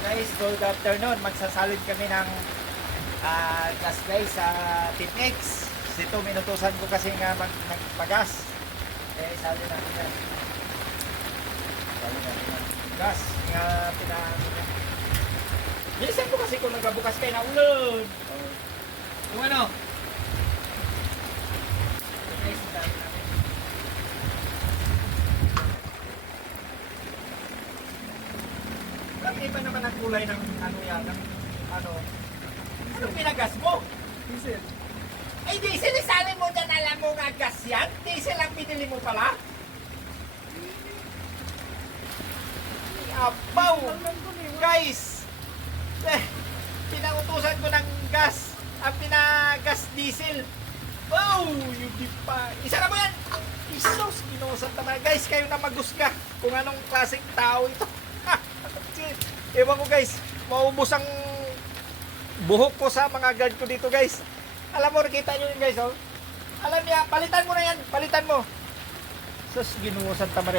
Guys, good afternoon. Magsasalin kami ng gas guys sa Tipnex. Ito minutusan ko kasi nga magpagas. Eh, salin natin yan. Salin natin yan. Gas. Nga bilisan ko kasi kung nagbukas kayo na ulan. Kung ano? Guys, salin natin. Iba naman ang kulay ng ano yan, ng ano. Anong pinagas mo? Diesel. Ay, diesel, isalin mo dyan, alam mo nga gas yan? Diesel ang pinili mo pala? Abaw! Guys! Pinautusan ko ng gas. Ang pinagas diesel. Oh! Yung di pa. Isa na mo yan! Isos! Kinusan naman. Guys, kayo na magusga kung anong klaseng tao ito. Ewan ko guys, maubos ang buhok ko sa mga guard ko dito guys. Alam mo, nakita nyo yun guys, oh. Alam niya, palitan mo na yan, palitan mo. Sus, ginuusan tamarel.